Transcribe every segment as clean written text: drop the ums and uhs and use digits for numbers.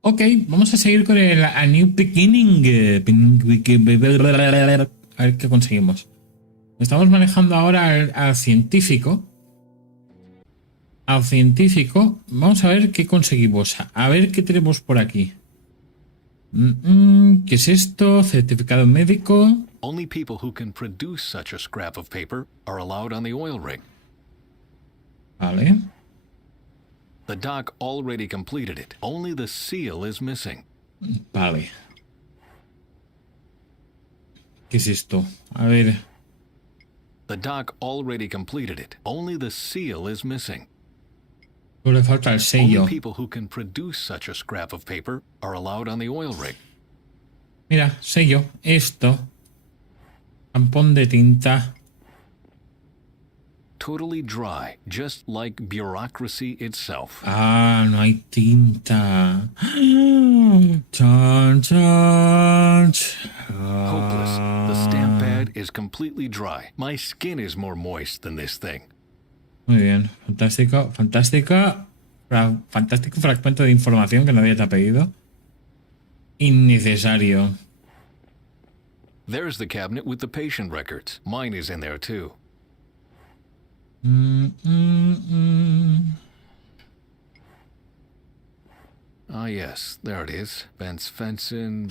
Ok, vamos a seguir con el A New Beginning. A ver qué conseguimos. Estamos manejando ahora al científico. Al científico. Vamos a ver qué conseguimos. A ver qué tenemos por aquí. ¿Qué es esto? Certificado médico. Only people who can produce such a scrap of paper are allowed on the oil rig. Vale. The doc already completed it. Only the seal is missing. Vale. ¿Qué es esto? A ver. The doc already completed it. Only the seal is missing. Solo le falta el sello. Only people who can produce such a scrap of paper are allowed on the oil rig. Mira, sello. Esto. Tampón de tinta. Totally dry, just like bureaucracy itself. Ah, no hay tinta. Chan, chan, Hopeless. The stamp pad is completely dry. My skin is more moist than this thing. Muy bien, fantástico, fantástico. Fantástico fragmento de información que nadie te ha pedido. Innecesario. There's the cabinet with the patient records. Mine is in there too. Ah, yes, there it is. Ben's Fenson,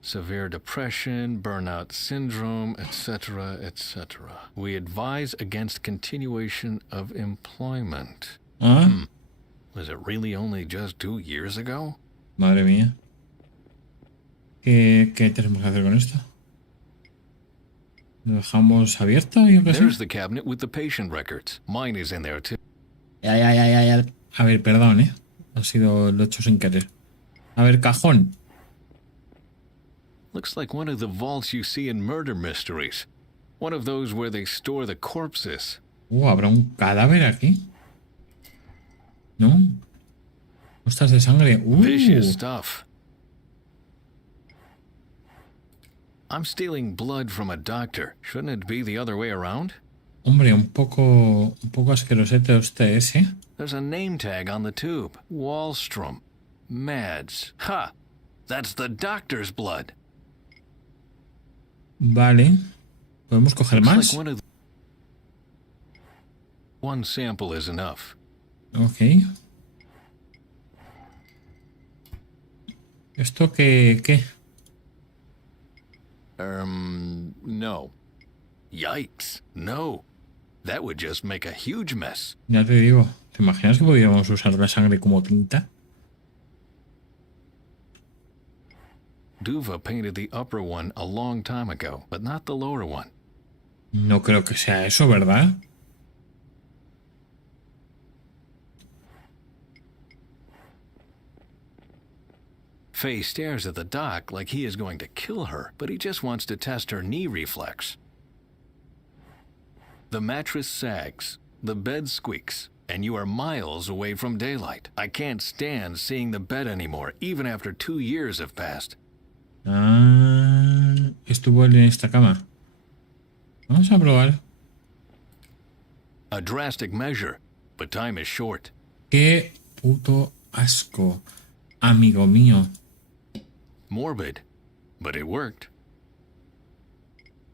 severe depression, burnout syndrome, etc., etc. We advise against continuation of employment. ¿Ah? Was it really only just 2 years ago? Madre mía. ¿Qué tenemos que hacer con esto? ¿Lo dejamos abierto? Yo qué sé. There's the cabinet with the patient records. Mine is in there too. Ya. A ver, perdón, ¿eh? Lo he hecho sin querer. A ver, cajón. Looks like one of the vaults you see in murder mysteries. One of those where they store the corpses. ¿Habrá un cadáver aquí? ¿No? Costas de sangre. Vicious stuff. I'm stealing blood from a doctor. Shouldn't it be the other way around? Hombre, un poco asquerosete usted ese. There's a name tag on the tube. Wallstrom. Mads. Ha! That's the doctor's blood. Vale. ¿Podemos coger más? Like one sample is enough. Ok. ¿Esto qué? No. Yikes. No. That would just make a huge mess. Ya te digo. ¿Te imaginas que podríamos usar la sangre como tinta? Duva painted the upper one a long time ago, but not the lower one. No creo que sea eso, ¿verdad? Faye stares at the doc like he is going to kill her, but he just wants to test her knee reflex. The mattress sags, the bed squeaks, and you are miles away from daylight. I can't stand seeing the bed anymore, even after 2 years have passed. Ah, estuvo en esta cama. Vamos a probar. A drastic measure, but time is short. Qué puto asco, amigo mío. Morbid, but it worked.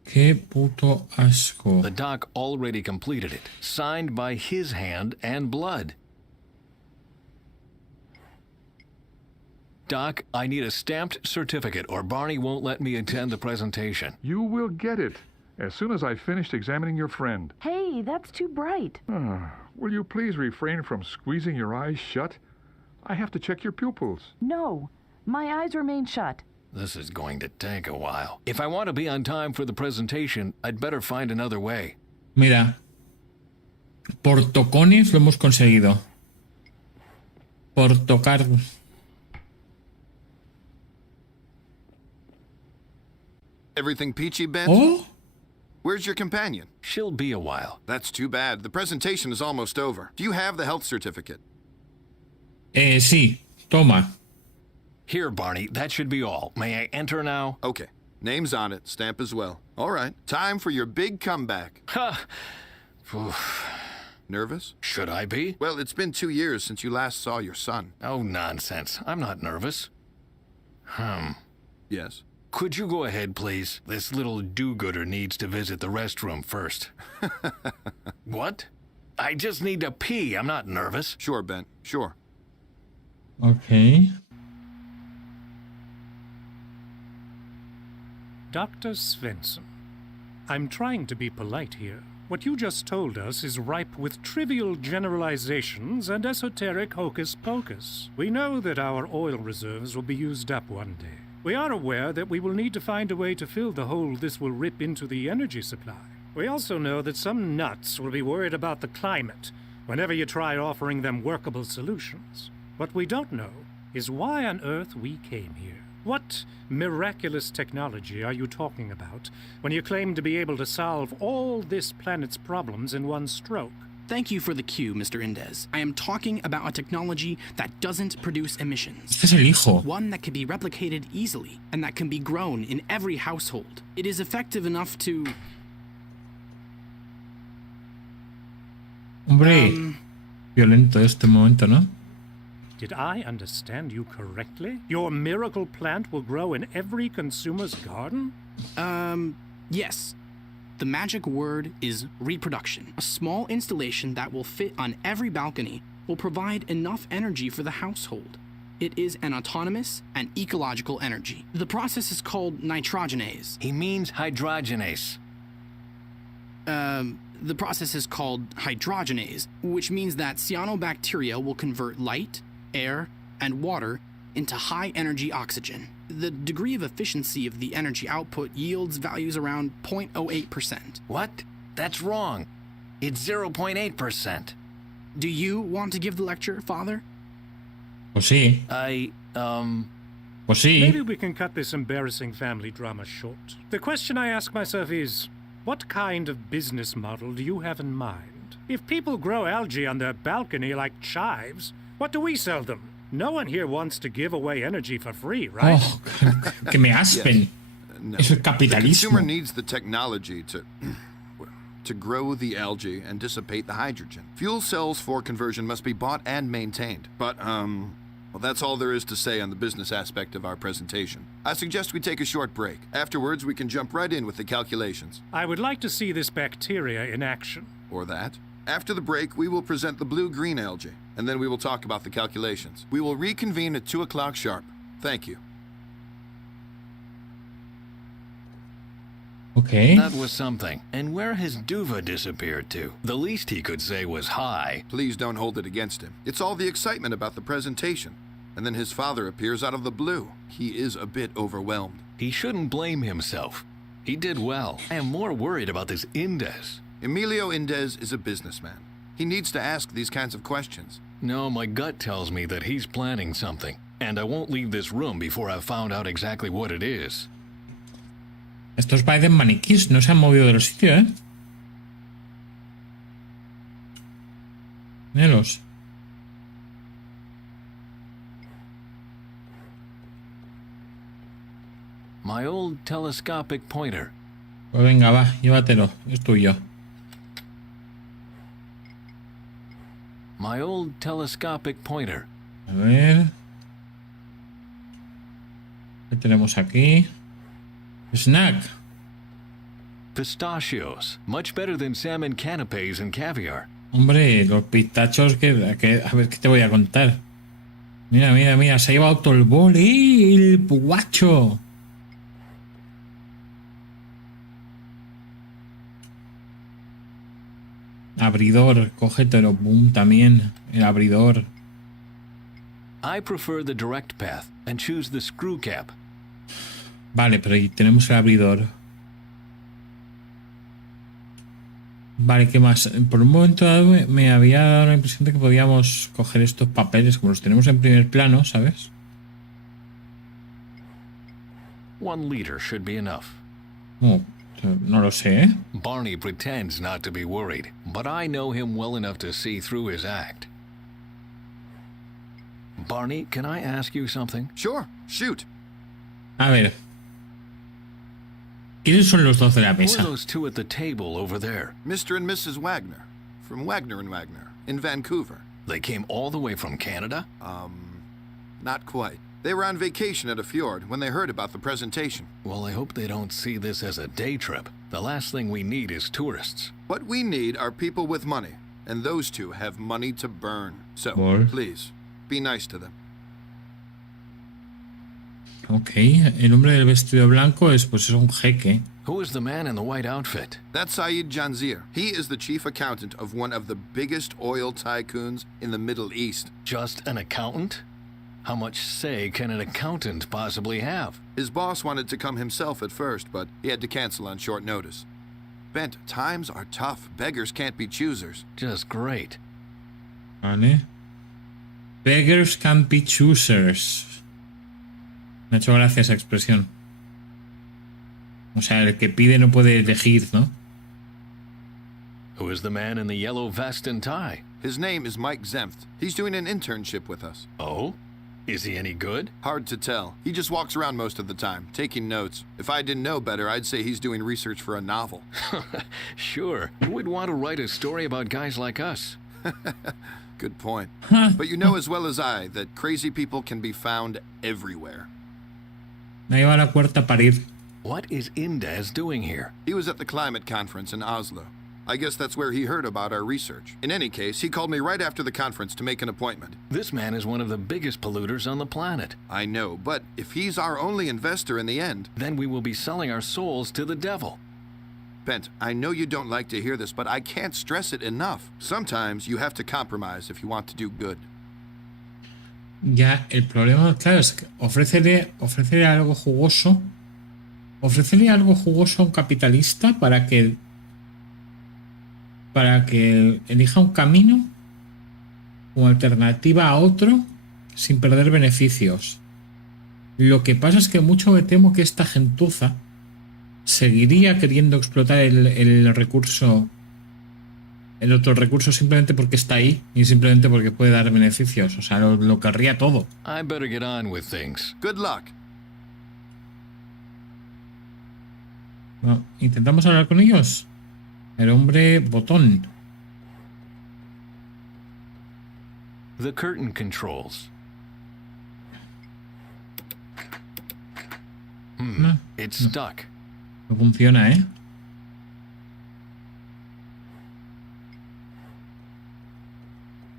Qué puto asco. The doc already completed it, signed by his hand and blood. Doc, I need a stamped certificate or Barney won't let me attend the presentation. You will get it as soon as I've finished examining your friend. Hey, that's too bright. Will you please refrain from squeezing your eyes shut? I have to check your pupils. No, my eyes remain shut. This is going to take a while. If I want to be on time for the presentation, I'd better find another way. Mira, por tocones lo hemos conseguido. Por tocar. Everything peachy, Ben? Oh, Where's your companion? She'll be a while. That's too bad. The presentation is almost over. Do you have the health certificate? sí, toma. Here, Barney, that should be all. May I enter now? Okay. Name's on it. Stamp as well. All right. Time for your big comeback. Ha! Oof. Nervous? Should I be? Well, it's been 2 years since you last saw your son. Oh, nonsense. I'm not nervous. Yes. Could you go ahead, please? This little do-gooder needs to visit the restroom first. What? I just need to pee. I'm not nervous. Sure, Ben. Sure. Ok. Dr. Svensson, I'm trying to be polite here. What you just told us is ripe with trivial generalizations and esoteric hocus-pocus. We know that our oil reserves will be used up one day. We are aware that we will need to find a way to fill the hole this will rip into the energy supply. We also know that some nuts will be worried about the climate whenever you try offering them workable solutions. What we don't know is why on earth we came here. What miraculous technology are you talking about when you claim to be able to solve all this planet's problems in one stroke? Thank you for the cue, Mr. Indez. I am talking about a technology that doesn't produce emissions. Este es el hijo. One that can be replicated easily and that can be grown in every household. It is effective enough to... Hombre, violento este momento, ¿no? Did I understand you correctly? Your miracle plant will grow in every consumer's garden? Yes. The magic word is reproduction. A small installation that will fit on every balcony will provide enough energy for the household. It is an autonomous and ecological energy. The process is called nitrogenase. He means hydrogenase. The process is called hydrogenase, which means that cyanobacteria will convert light, air, and water into high-energy oxygen. The degree of efficiency of the energy output yields values around 0.08%. What? That's wrong. It's 0.8%. Do you want to give the lecture, Father? Pues sí. Pues sí. Maybe we can cut this embarrassing family drama short. The question I ask myself is, what kind of business model do you have in mind? If people grow algae on their balcony like chives, what do we sell them? No one here wants to give away energy for free, right? Oh, que me aspen. No. Es el The capitalismo. consumer needs the technology to grow the algae and dissipate the hydrogen. Fuel cells for conversion must be bought and maintained. But, well, that's all there is to say on the business aspect of our presentation. I suggest we take a short break. Afterwards, we can jump right in with the calculations. I would like to see this bacteria in action. Or that. After the break, we will present the blue-green algae, and then we will talk about the calculations. We will reconvene at 2 o'clock sharp. Thank you. Ok. That was something. And where has Duva disappeared to? The least he could say was hi. Please don't hold it against him. It's all the excitement about the presentation. And then his father appears out of the blue. He is a bit overwhelmed. He shouldn't blame himself. He did well. I am more worried about this Indez. Emilio Indez is a businessman. He needs to ask these kinds of questions. No, my gut tells me that he's planning something. And I won't leave this room before I've found out exactly what it is. Estos parecen maniquís, no se han movido del sitio, ¿eh? Míralos. My old telescopic pointer. Pues venga, va, llévatelo, es tuyo. My old telescopic pointer. A ver. ¿Qué tenemos aquí? Snack. Pistachios. Much better than salmon canapés and caviar. Hombre, los pistachos que... A ver, ¿qué te voy a contar? Mira, mira, mira, se ha llevado todo el bol, ¡eh! El guacho. Abridor, cógetelo, boom, también. El abridor. I prefer the direct path and choose the screw cap. Vale, pero ahí tenemos el abridor. Vale, ¿qué más? Por un momento dado me había dado la impresión de que podíamos coger estos papeles, como los tenemos en primer plano, ¿sabes? 1 liter should be enough. No, no lo sé, ¿eh? Barney pretends not to be worried, but I know him well enough to see through his act. Barney, can I ask you something? Sure, shoot. A ver. ¿Quiénes son los dos de la Who are mesa? those two at the table over there? Mr. and Mrs. Wagner. from Wagner & Wagner in Vancouver. They came all the way from Canada? Not quite. They were on vacation at a fjord when they heard about the presentation. Well, I hope they don't see this as a day trip. The last thing we need is tourists. What we need are people with money, and those two have money to burn. So, Well. please, be nice to them. Ok, el hombre del vestido blanco es pues es un jeque. Who is the man in the white outfit? That's Saeed Janzir. He is the chief accountant of one of the biggest oil tycoons in the Middle East. Just an accountant? How much say can an accountant possibly have? His boss wanted to come himself at first, but he had to cancel on short notice. Bent, times are tough. Beggars can't be choosers. Just great. Vale. Beggars can't be choosers. Me ha hecho gracia esa expresión. O sea, el que pide no puede elegir, ¿no? Who is the man in the yellow vest and tie? His name is Mike Zemft. He's doing an internship with us. Oh? Is he any good? Hard to tell. He just walks around most of the time, taking notes. If I didn't know better, I'd say he's doing research for a novel. Sure. Who would want to write a story about guys like us? Good point. But you know as well as I that crazy people can be found everywhere. Ahí va la puerta a parir. What is Indaz doing here? He was at the climate conference in Oslo. I guess that's where he heard about our research. In any case, he called me right after the conference to make an appointment. This man is one of the biggest polluters on the planet. I know, but if he's our only investor in the end... Then we will be selling our souls to the devil. Bent, I know you don't like to hear this, but I can't stress it enough. Sometimes you have to compromise if you want to do good. Ya, el problema, claro, es que ofrécele algo jugoso. Ofrécele algo jugoso a un capitalista para que elija un camino como alternativa a otro sin perder beneficios. Lo que pasa es que mucho me temo que esta gentuza seguiría queriendo explotar el recurso, el otro recurso, simplemente porque está ahí y simplemente porque puede dar beneficios. O sea, lo querría todo. I better get on with things. Good luck. Bueno, intentamos hablar con ellos. El hombre botón. The curtain controls. No, It's stuck. no funciona, ¿eh?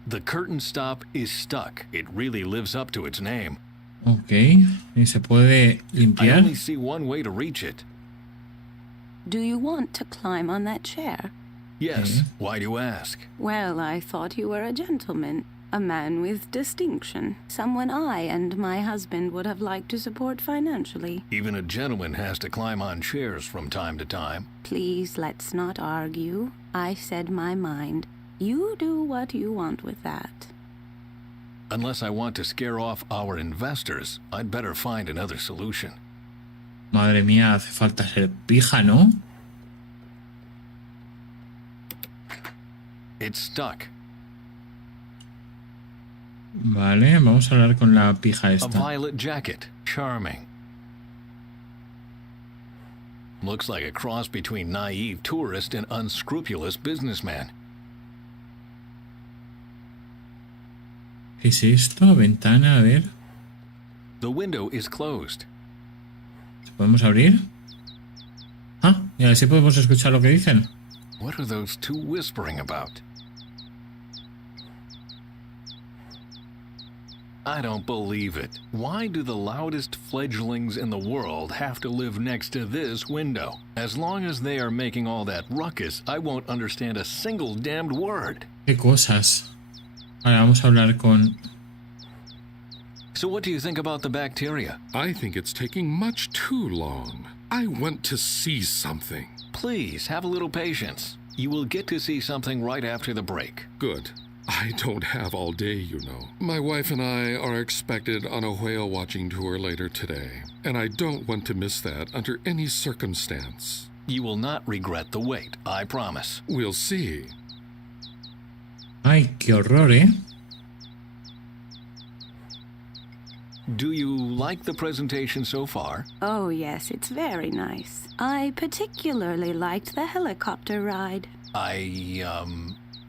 The curtain stop is stuck. It really lives up to its name. Ok. ¿Y se puede I limpiar? only see one way to reach it. Do you want to climb on that chair? Yes. Why do you ask? Well, I thought you were a gentleman, a man with distinction, someone I and my husband would have liked to support financially. Even a gentleman has to climb on chairs from time to time. Please, let's not argue. I said my mind. You do what you want with that. Unless I want to scare off our investors, I'd better find another solution. Madre mía, hace falta ser pija, ¿no? It's stuck. Vale, vamos a hablar con la pija A esta. violet jacket. Charming. Looks like a cross between naive tourist and unscrupulous businessman. ¿Qué es esto? Ventana, a ver. The window is closed. ¿Podemos abrir? Ah, y así podemos escuchar lo que dicen. What are those two whispering about? I don't believe it. Why do the loudest fledglings in the world have to live next to this window? As long as they are making all that ruckus, I won't understand a single damned word. Qué cosas. Ahora vamos a hablar con... So what do you think about the bacteria? I think it's taking much too long. I want to see something. Please, have a little patience. You will get to see something right after the break. Good. I don't have all day, you know. My wife and I are expected on a whale watching tour later today, and I don't want to miss that under any circumstance. You will not regret the wait, I promise. We'll see. Ay, qué horror, ¿eh? Do you like the presentation so far? Oh, yes, it's very nice. I particularly liked the helicopter ride.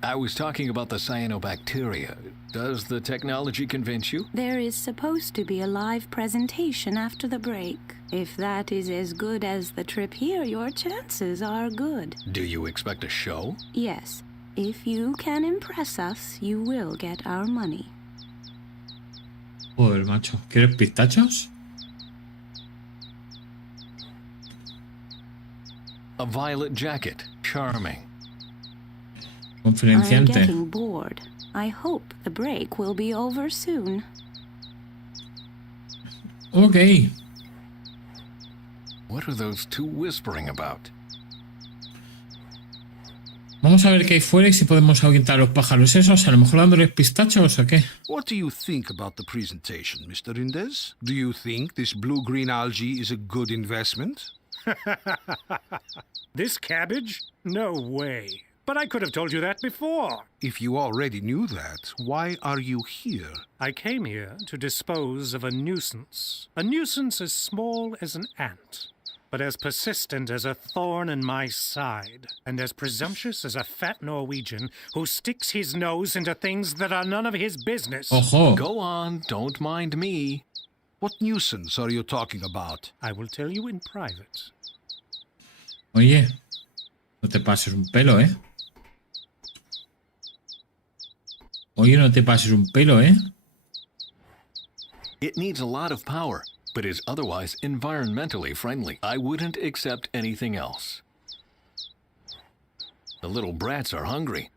I was talking about the cyanobacteria. Does the technology convince you? There is supposed to be a live presentation after the break. If that is as good as the trip here, your chances are good. Do you expect a show? Yes. If you can impress us, you will get our money. Joder, macho. ¿Quieres pistachos? A violet jacket. Charming. I'm Conferenciante. getting bored. I hope the break will be over soon. Ok. What are those two whispering about? Vamos a ver qué hay fuera y si podemos ahuyentar a los pájaros esos. A lo mejor dándoles pistachos o qué. What do you think about the presentation, Mr. Indes? Do you think this blue-green algae is a good investment? This cabbage? No way. But I could have told you that before. If you already knew that, why are you here? I came here to dispose of a nuisance. A nuisance as small as an ant, but as persistent as a thorn in my side, and as presumptuous as a fat Norwegian who sticks his nose into things that are none of his business. Ojo. Go on, don't mind me. What nuisance are you talking about? I will tell you in private. Oye, no te pases un pelo, ¿eh? Oye, no te pases un pelo, ¿eh? It needs a lot of power, but is otherwise environmentally friendly. I wouldn't accept anything else. The little brats are hungry.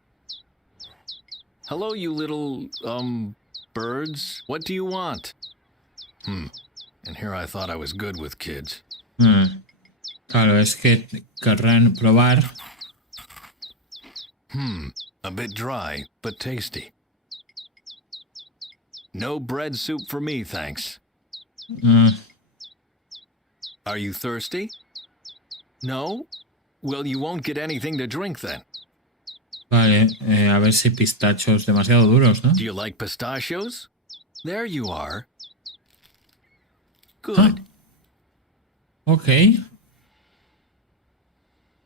Hello, you little, birds. What do you want? And here I thought I was good with kids. Claro, es que querrán probar. A bit dry, but tasty. No bread soup for me, thanks. Are you thirsty? No? Well, you won't get anything to drink then. Vale, a ver si pistachos demasiado duros, ¿no? Do you like pistachios? There you are. Good. Ah. Ok.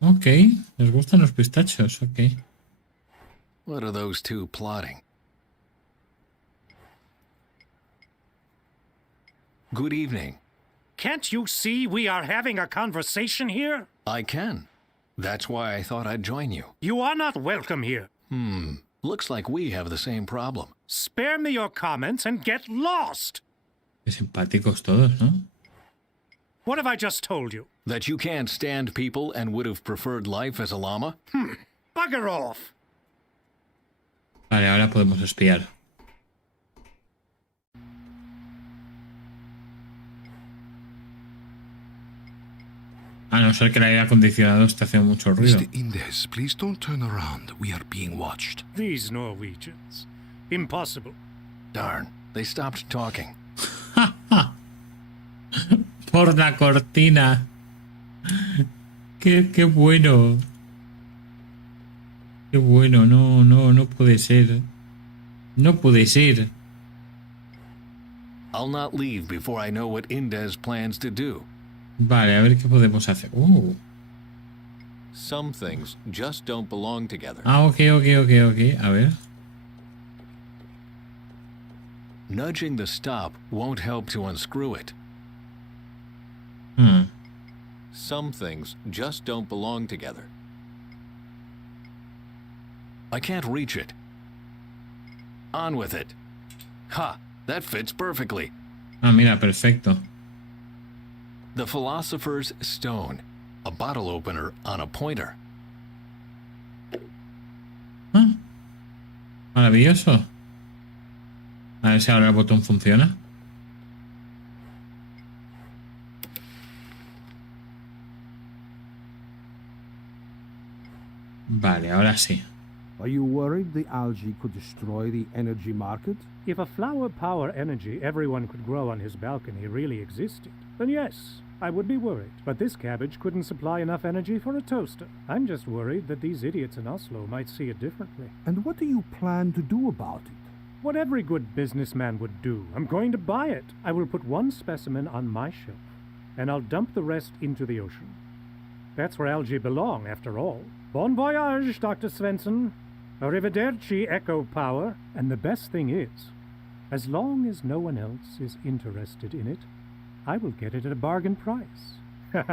Ok, les gustan los pistachos, ok. What are those two plotting? Good evening. Can't you see we are having a conversation here? I can. That's why I thought I'd join you. You are not welcome here. Looks like we have the same problem. Spare me your comments and get lost. Qué simpáticos todos, ¿no? What have I just told you? That you can't stand people and would have preferred life as a llama? Bugger off. Vale, ahora podemos espiar. A no ser que el aire acondicionado esté haciendo mucho ruido. Mr. Indes, please don't turn around. We are being watched. These Norwegians. Impossible. Darn, they stopped talking. Por la cortina. Qué bueno. Qué bueno, no puede ser. No puede ser. I'll not leave before I know what Indes plans to do. Vale, a ver qué podemos hacer. Some things just don't belong together. Ah, ok. A ver. Nudging the stop won't help to unscrew it. Some things just don't belong together. I can't reach it. On with it. Ha! That fits perfectly. Ah, mira, perfecto. The Philosopher's Stone. A bottle opener on a pointer. Ah, maravilloso. A ver si ahora el botón funciona. Vale, ahora sí. Are you worried the algae could destroy the energy market? If a flower power energy everyone could grow on his balcony really existed, then yes, I would be worried. But this cabbage couldn't supply enough energy for a toaster. I'm just worried that these idiots in Oslo might see it differently. And what do you plan to do about it? What every good businessman would do. I'm going to buy it. I will put one specimen on my shelf, and I'll dump the rest into the ocean. That's where algae belong, after all. Bon voyage, Dr. Svensson. Arrivederci, Echo Power. And the best thing is, as long as no one else is interested in it, I will get it at a bargain price. The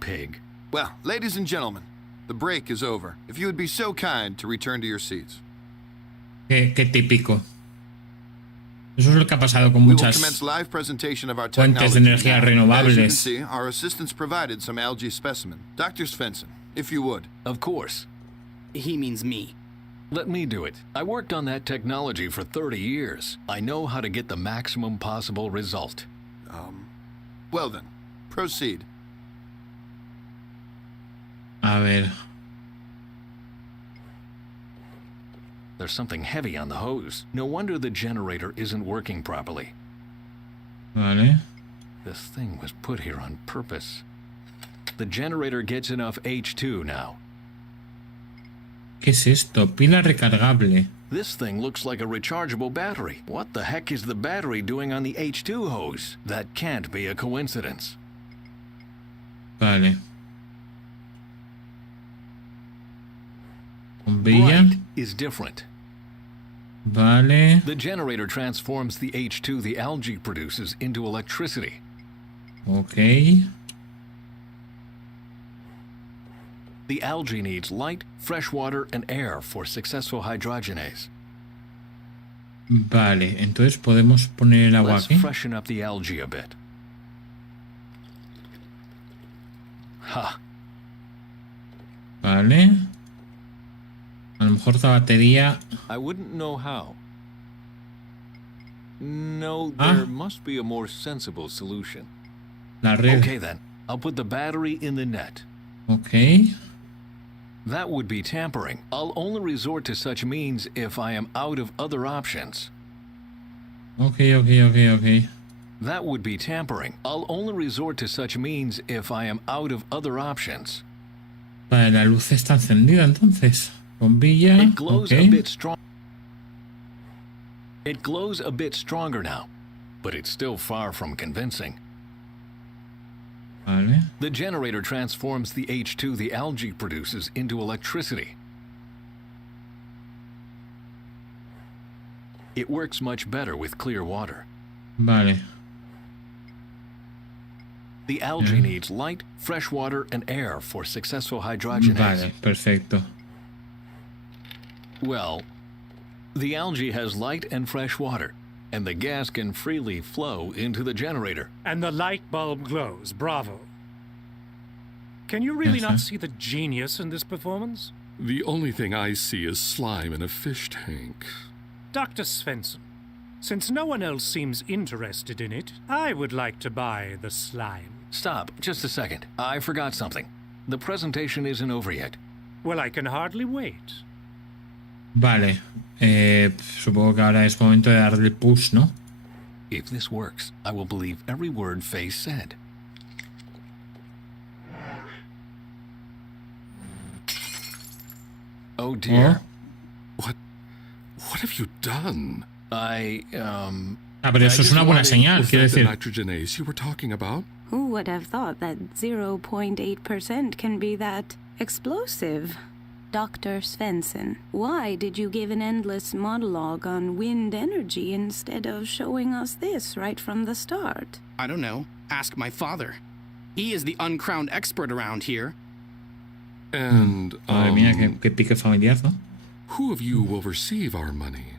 pig. Well, ladies and gentlemen, the break is over. If you would be so kind to return to your seats. Qué típico. Eso es lo que ha pasado con We will muchas commence live presentation of our fuentes de technology. energía As you can renovables. see, our assistants provided some algae specimen. Dr. Svensson, if you would. Of course. He means me. Let me do it. I worked on that technology for 30 years. I know how to get the maximum possible result. Well then, proceed. A ver. There's something heavy on the hose. No wonder the generator isn't working properly. Vale. This thing was put here on purpose. The generator gets enough H2 now. ¿Qué es esto? Pila recargable. This thing looks like a rechargeable battery. What the heck is the battery doing on the H2 hose? That can't be a coincidence. Vale. Bombilla. Bright is different. Vale. The generator transforms the H2 the algae produces into electricity. Ok. The algae needs light, fresh water, and air for successful hydrogenase. Vale, entonces podemos poner el agua Let's aquí. freshen up the algae a bit. Ha! Vale. A lo mejor la batería. I wouldn't know how. No, Ah. there must be a more sensible solution. La red. Okay then, I'll put the battery in the net. Ok. That would be tampering. I'll only resort to such means if I am out of other options. Ok. That would be tampering. I'll only resort to such means if I am out of other options. Vale, la luz está encendida entonces. Bombilla. It glows Ok. a bit strong. It glows a bit stronger now, but it's still far from convincing. Vale. The generator transforms the H2 the algae produces into electricity. It works much better with clear water. Vale. The algae needs light, fresh water, and air for successful hydrogenase. Vale, perfecto. Well, the algae has light and fresh water, and the gas can freely flow into the generator. And the light bulb glows. Bravo. Can you really Yes, not sir. see the genius in this performance? The only thing I see is slime in a fish tank. Dr. Svensson, since no one else seems interested in it, I would like to buy the slime. Stop, just a second. I forgot something. The presentation isn't over yet. Well, I can hardly wait. Vale. Supongo que ahora es momento de darle el push, ¿no? If this works, I will believe every word Faye said. Oh dear. What have you done? I pero eso es una buena señal, Was quiero that the decir. nitrogenase you were talking about? Who would have thought that 0.8% can be that explosive? Dr. Svensson, why did you give an endless monologue on wind energy instead of showing us this right from the start? I don't know. Ask my father. He is the uncrowned expert around here. And, Madre mía, qué pique familiar, ¿no? who of you will receive our money?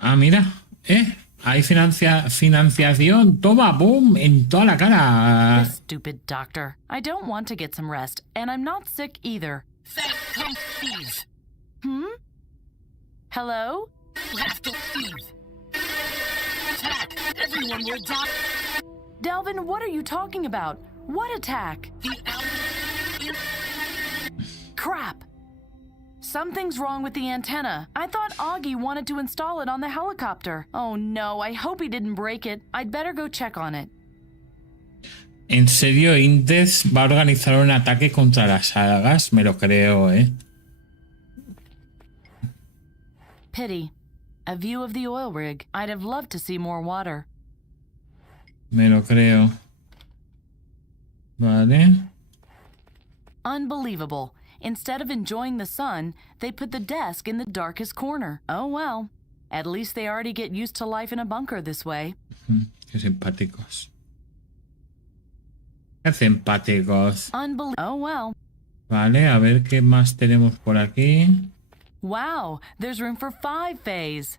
Ah, mira. Hay financiación. Toma, boom, en toda la cara. This stupid doctor. I don't want to get some rest, and I'm not sick either. Leave. Hello? You have to leave. Attack! Everyone will die. Delvin, what are you talking about? What attack? Crap! Something's wrong with the antenna. I thought Augie wanted to install it on the helicopter. Oh no, I hope he didn't break it. I'd better go check on it. ¿En serio Indes va a organizar un ataque contra las algas? Me lo creo, Pity. A view of the oil rig. I'd have loved to see more water. Me lo creo. Vale. Unbelievable. Instead of enjoying the sun, they put the desk in the darkest corner. Oh well. At least they already get used to life in a bunker this way. Qué simpáticos. Qué simpáticos. Oh well. Vale, a ver qué más tenemos por aquí. Wow, there's room for 5 Fays.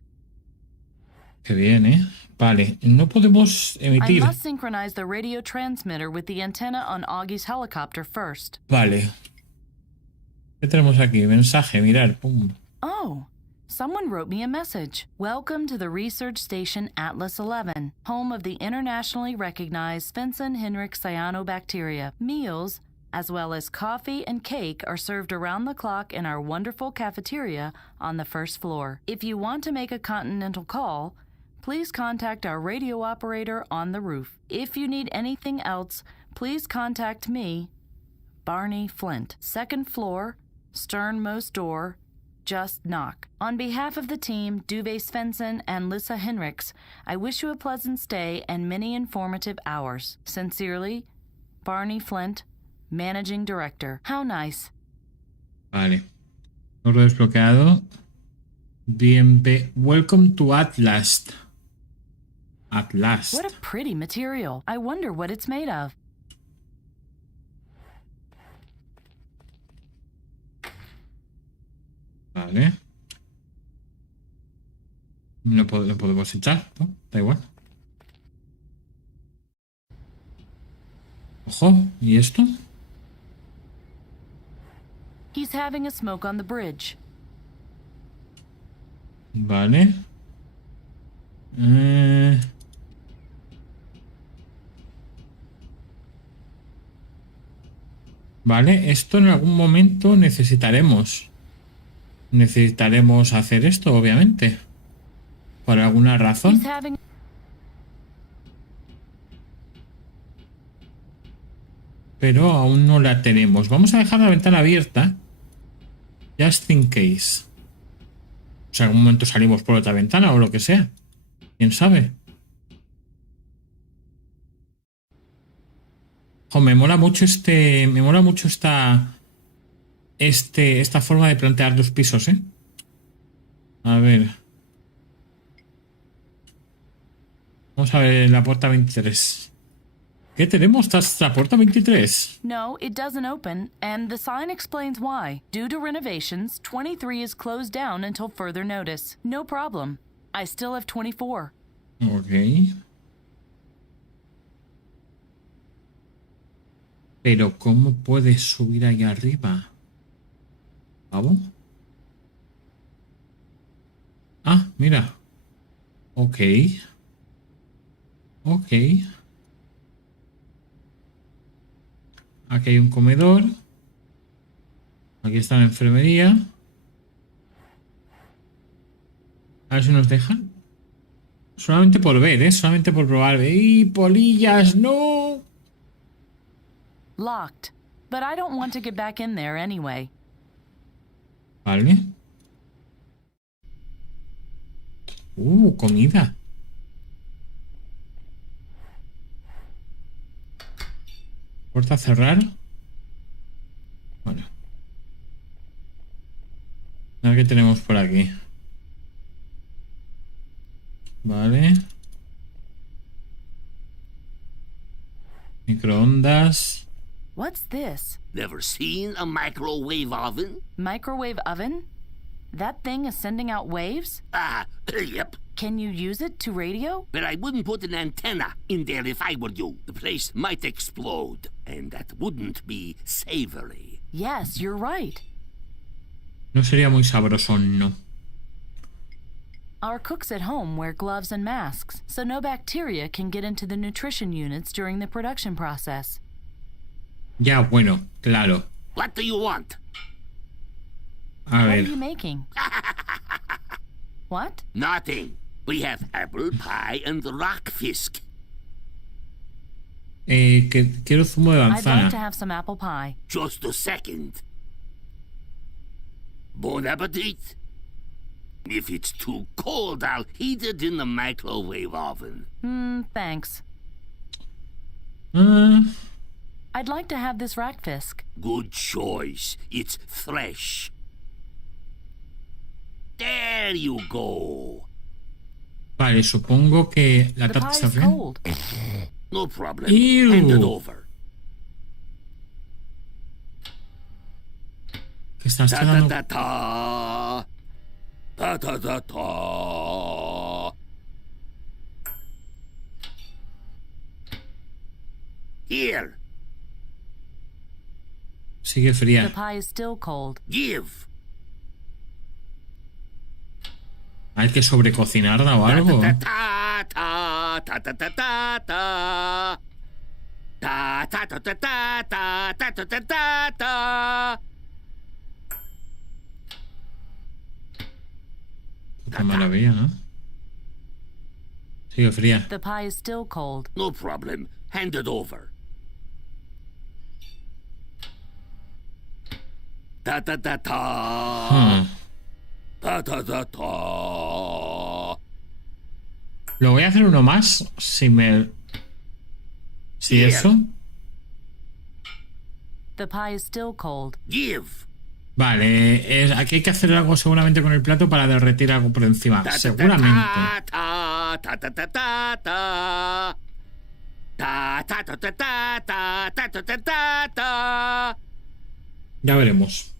Qué bien, ¿eh? Vale, no podemos I emitir. must synchronize the radio transmitter with the antenna on Augie's helicopter first. Vale. ¿Qué tenemos aquí? Mensaje, mirar. Pum. Oh, someone wrote me a message. Welcome to the research station Atlas 11, home of the internationally recognized Svensson-Henrik cyanobacteria. Meals, as well as coffee and cake, are served around the clock in our wonderful cafeteria on the first floor. If you want to make a continental call, please contact our radio operator on the roof. If you need anything else, please contact me, Barney Flint. Second floor, sternmost door, just knock. On behalf of the team, Duve Svensson and Lissa Henriks, I wish you a pleasant stay and many informative hours. Sincerely, Barney Flint, Managing Director. How nice. Vale. Oro desbloqueado. Welcome to Atlas. Atlas. What a pretty material. I wonder what it's made of. Vale. No podemos echar, ¿no? Da igual. Ojo, ¿y esto? He's having a smoke on the bridge. Vale. Vale, esto en algún momento necesitaremos hacer esto, obviamente. Por alguna razón. Pero aún no la tenemos. Vamos a dejar la ventana abierta. Just in case. O sea, en algún momento salimos por otra ventana o lo que sea. ¿Quién sabe? Oh, me mola mucho esta forma de plantear los pisos, ¿eh? A ver. Vamos a ver la puerta 23. ¿Qué tenemos tras la puerta 23? No, it doesn't open, and the sign explains why. Due to renovations, 23 is closed down until further notice. No problem. I still have 24. Ok. Pero ¿cómo puedes subir ahí arriba? ¿Vamos? Ah, mira. Ok. Ok. Aquí hay un comedor. Aquí está la enfermería. A ver si nos dejan. Solamente por ver, ¿eh? Solamente por probar. ¡Y polillas! ¡No! Locked. But I don't want to get back in there anyway. Vale. Comida. Puerta a cerrar. Bueno. A ver qué tenemos por aquí. Vale. Microondas. What's this? Never seen a microwave oven? Microwave oven? That thing is sending out waves? Yep. Can you use it to radio? But I wouldn't put an antenna in there if I were you. The place might explode, and that wouldn't be savory. Yes, you're right. No sería muy sabroso, no. Our cooks at home wear gloves and masks, so no bacteria can get into the nutrition units during the production process. Ya, bueno, claro. What do you want? A What ver. are you making? What? Nothing. We have apple pie and rockfisk. Quiero zumo de I'd like to manzana. have some apple pie. Just a second. Bon appetit. If it's too cold, I'll heat it in the microwave oven. Thanks. Ah, I I'd like to have this Rackfisk. Good choice. It's fresh. There you go. Vale, supongo que la The tarta pie está is bien. cold. No problem. Ew. Hand it over. Que estás Ta quedando... ta ta ta ta ta ta. Here. Sigue The fría. pie is still cold. Give. Hay que sobrecocinarla o algo. Ta ta ta ta ta ta ta ta. Ta ta ta ta ta ta ta ta ta ta ta. Qué maravilla, ¿no? Sigue fría. The pie is still cold. No problem. Hand it over. Ta ta ta ta. Ta ta ta ta. Lo voy a hacer uno más si me... Si Bien. eso... The pie is still cold. Give. Vale, aquí hay que hacer algo seguramente con el plato para derretir algo por encima. Ta ta ta Seguramente. ta ta ta ta ta ta. Ta ta ta ta ta ta ta ta ta ta ta. Ya veremos.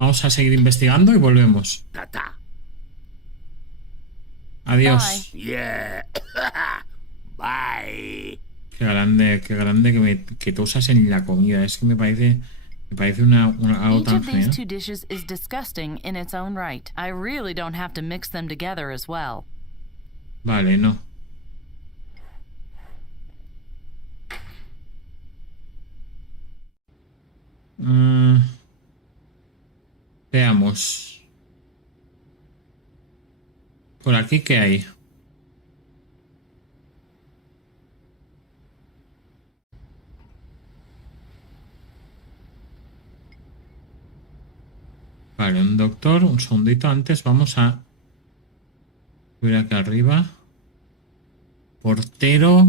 Vamos a seguir investigando y volvemos. Ta ta. Adiós. Yeah. Bye. Qué grande que tú usas en la comida. Es que me parece algo Each tan of these genial. 2 dishes is disgusting in its own right. I really don't have to mix them together as well. Vale, no. Veamos. Por aquí, ¿qué hay? Vale, un doctor. Un segundito antes. Vamos a subir aquí arriba. Portero.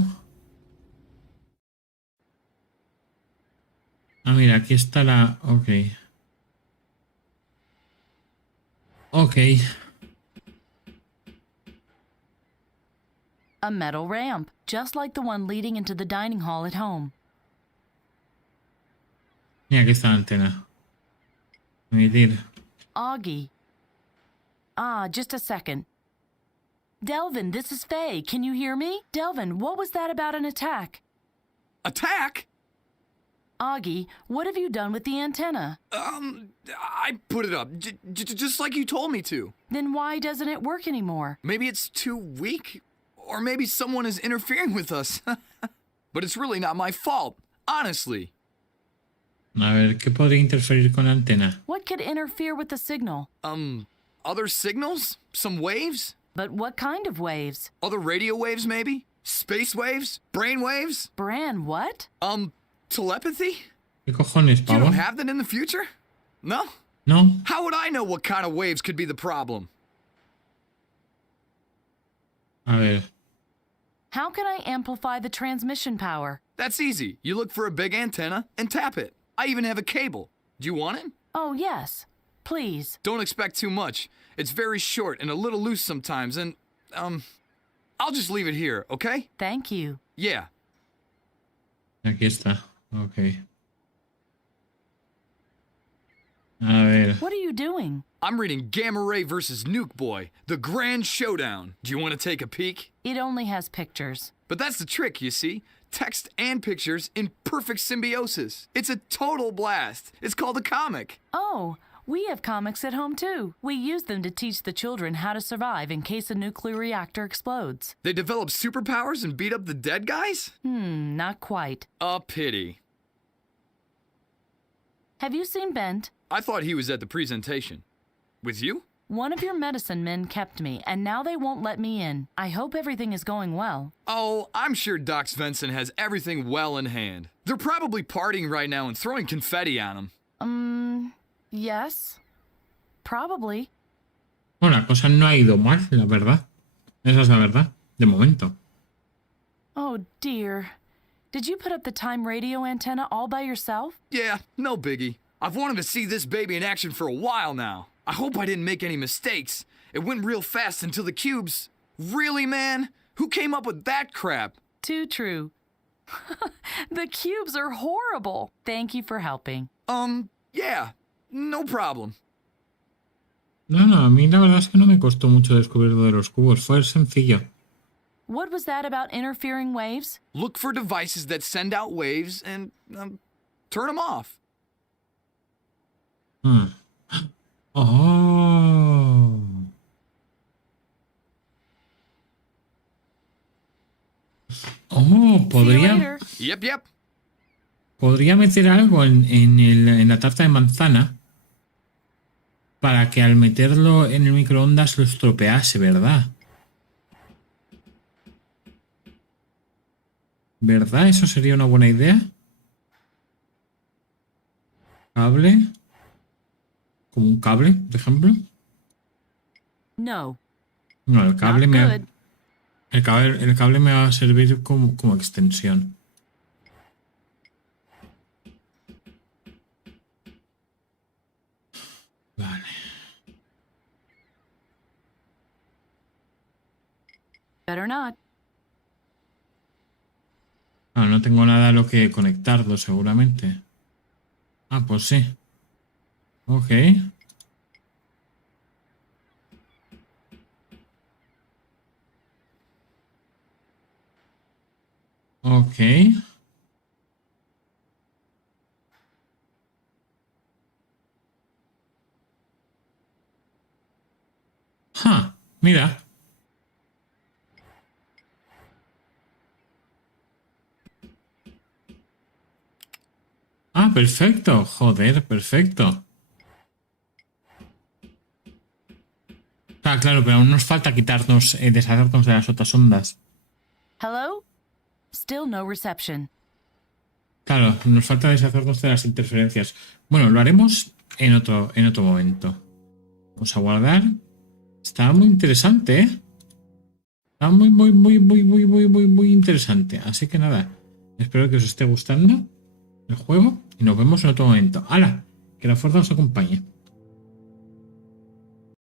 Ah, mira, aquí está la... Ok. Ok. A metal ramp, just like the one leading into the dining hall at home. Mira, aquí está la antena. Emitir. Augie. Ah, just a second. Delvin, this is Faye. Can you hear me? Delvin, what was that about an attack? Attack? Augie, what have you done with the antenna? I put it up, just like you told me to. Then why doesn't it work anymore? Maybe it's too weak, or maybe someone is interfering with us. But it's really not my fault, honestly. A ver, ¿qué podría interferir con la antena? What could interfere with the signal? Other signals? Some waves? But what kind of waves? Other radio waves, maybe? Space waves? Brain waves? Bran, what? Telepathy? ¿Qué cojones, You pavo? don't have that in the future? No? No. How would I know what kind of waves could be the problem? A ver. How can I amplify the transmission power? That's easy. You look for a big antenna and tap it. I even have a cable. Do you want it? Oh, yes. Please. Don't expect too much. It's very short and a little loose sometimes, and, I'll just leave it here, okay? Thank you. Yeah. Aquí está. Ok. A ver. What are you doing? I'm reading Gamma Ray vs. Nuke Boy, The Grand Showdown. Do you want to take a peek? It only has pictures. But that's the trick, you see. Text and pictures in perfect symbiosis. It's a total blast. It's called a comic. Oh, we have comics at home too. We use them to teach the children how to survive in case a nuclear reactor explodes. They develop superpowers and beat up the dead guys? Not quite. A pity. Have you seen Bent? I thought he was at the presentation. With you? One of your medicine men kept me, and now they won't let me in. I hope everything is going well. Oh, I'm sure Doc Svensson has everything well in hand. They're probably partying right now and throwing confetti on him. Yes. Probably. Bueno, la cosa no ha ido mal, la verdad. Esa es la verdad, de momento. Oh dear. Did you put up the time radio antenna all by yourself? Yeah, no biggie. I've wanted to see this baby in action for a while now. I hope I didn't make any mistakes. It went real fast until the cubes... Really, man? Who came up with that crap? Too true. The cubes are horrible. Thank you for helping. Yeah. No problem. No, a mí la verdad es que no me costó mucho descubrir lo de los cubos. Fue sencillo. What was that about interfering waves? Look for devices that send out waves and turn them off. Oh. Oh, podría... Yep. Podría meter algo en la tarta de manzana para que al meterlo en el microondas lo estropease, ¿verdad? ¿Verdad? ¿Eso sería una buena idea? ¿Cable? ¿Como un cable, por ejemplo? No. No, el cable me... El cable me va a servir como extensión. Vale. Better not. Ah, no tengo nada a lo que conectarlo, seguramente. Ah, pues sí. Ok. Ok. Mira. Ah, perfecto. Joder, perfecto. Ah, claro, pero aún nos falta quitarnos, deshacernos de las otras ondas. Hello? Still no reception. Claro, nos falta deshacernos de las interferencias. Bueno, lo haremos en otro momento. Vamos a guardar. Está muy interesante, ¿eh? Está muy interesante. Así que nada, espero que os esté gustando el juego y nos vemos en otro momento. ¡Hala! Que la fuerza os acompañe.